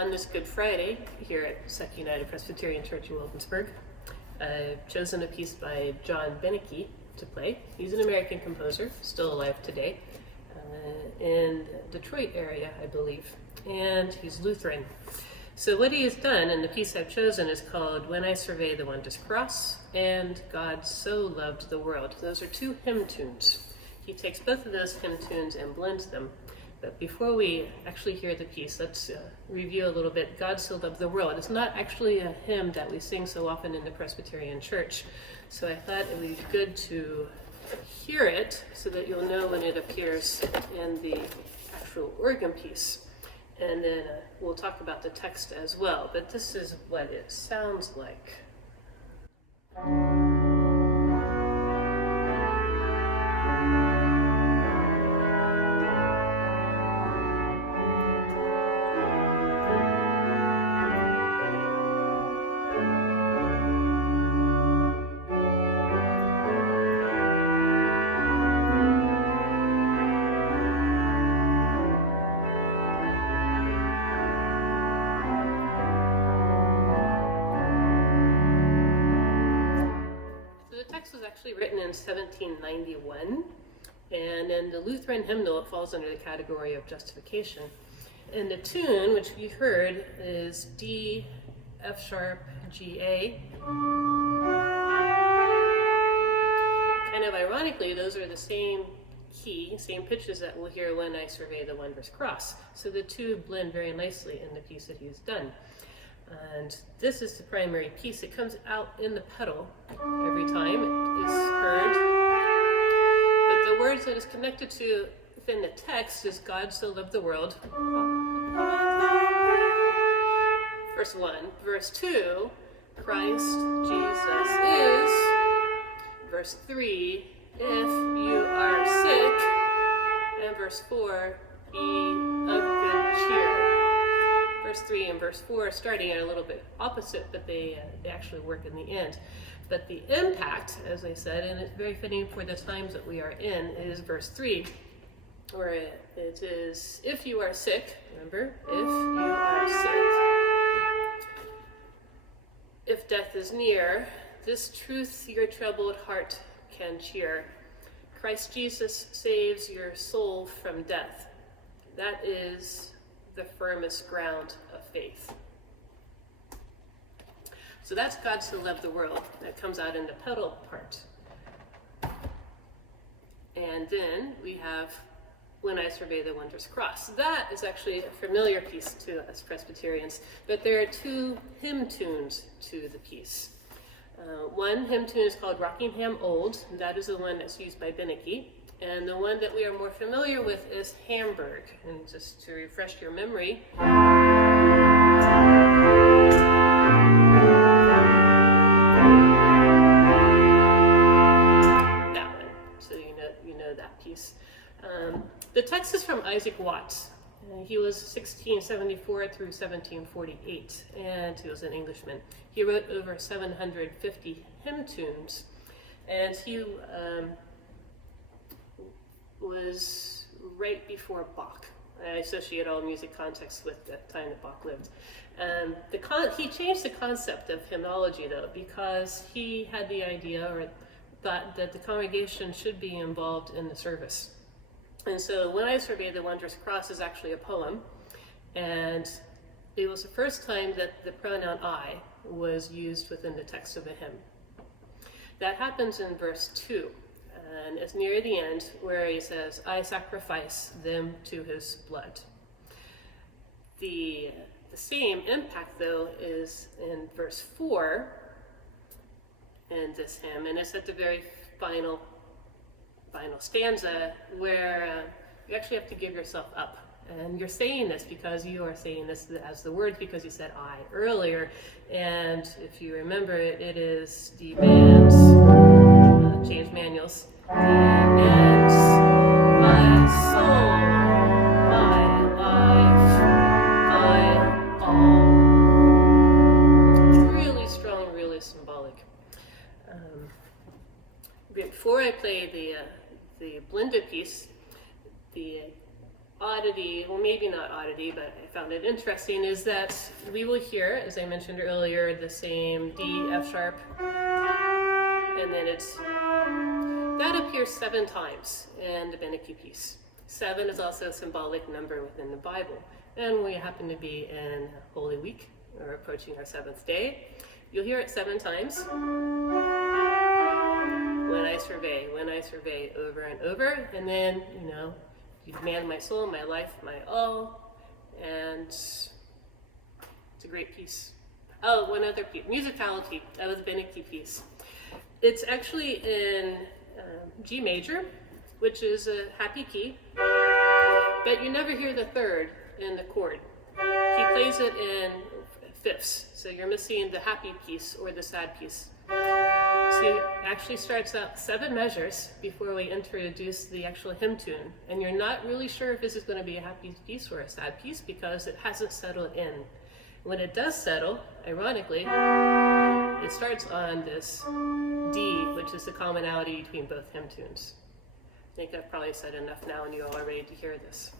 on this Good Friday here at Second United Presbyterian Church in Wilkinsburg, I've chosen a piece by John Beneke to play. He's an American composer, still alive today, in the Detroit area, I believe, and he's Lutheran. So what he has done, and the piece I've chosen, is called When I Survey the Wondrous Cross and God So Loved the World. Those are two hymn tunes. He takes both of those hymn tunes and blends them. But before we actually hear the piece, let's review a little bit. God So Loved the World. It's not actually a hymn that we sing so often in the Presbyterian Church. So I thought it would be good to hear it so that you'll know when it appears in the actual organ piece. And then we'll talk about the text as well. But this is what it sounds like. Was actually written in 1791, and in the Lutheran hymnal it falls under the category of justification. And the tune, which we heard, is D, F sharp, G, A. Kind of ironically, those are the same key, same pitches that we'll hear when I survey the Wondrous Cross. So the two blend very nicely in the piece that he's done. And this is the primary piece. It comes out in the pedal every time it is heard. But the words that it's connected to within the text is God So Loved the World. Verse 1. Verse 2, Christ Jesus is. Verse 3, if you are sick. And verse 4, be of good cheer. Verse 3 and verse 4 starting are a little bit opposite, but they actually work in the end. But the impact, as I said, and it's very fitting for the times that we are in, is verse 3, where it is, if you are sick, remember, if you are sick, if death is near, this truth your troubled heart can cheer. Christ Jesus saves your soul from death. That is the firmest ground of faith. So that's God So Loved the World. That comes out in the pedal part. And then we have When I Survey the Wondrous Cross. That is actually a familiar piece to us Presbyterians, but there are two hymn tunes to the piece. One hymn tune is called Rockingham Old, and that is the one that's used by Beneke. And the one that we are more familiar with is Hamburg. And just to refresh your memory, that one. So you know that piece. The text is from Isaac Watts. He was 1674 through 1748, and he was an Englishman. He wrote over 750 hymn tunes, and he was right before Bach. I associate all music contexts with the time that Bach lived. He changed the concept of hymnology, though, because he had the idea or thought that the congregation should be involved in the service. And so When I Survey the Wondrous Cross is actually a poem, and it was the first time that the pronoun I was used within the text of a hymn. That happens in verse 2. And it's near the end where he says, I sacrifice them to his blood. The same impact, though, is in verse 4 in this hymn, and it's at the very final stanza where you actually have to give yourself up. And you're saying this because you are saying this as the words because you said I earlier. And if you remember, it is demands, James Manuel's. Demands my soul, my life, my all. Really strong, really symbolic. Before I play the blended piece, the oddity, well maybe not oddity, but I found it interesting, is that we will hear, as I mentioned earlier, the same D, F sharp, and then that appears 7 times in the Beneke piece. 7 is also a symbolic number within the Bible. And we happen to be in Holy Week, or approaching our 7th day. You'll hear it 7 times. When I survey, over and over. And then, you demand my soul, my life, my all. And it's a great piece. Oh, one other piece, musicality. That was Beneke piece. It's actually in G major, which is a happy key, but you never hear the 3rd in the chord. He plays it in 5ths, so you're missing the happy piece or the sad piece. So it actually starts out 7 measures before we introduce the actual hymn tune, and you're not really sure if this is going to be a happy piece or a sad piece because it hasn't settled in. When it does settle, ironically, it starts on this D, which is the commonality between both hymn tunes. I think I've probably said enough now and you're all ready to hear this.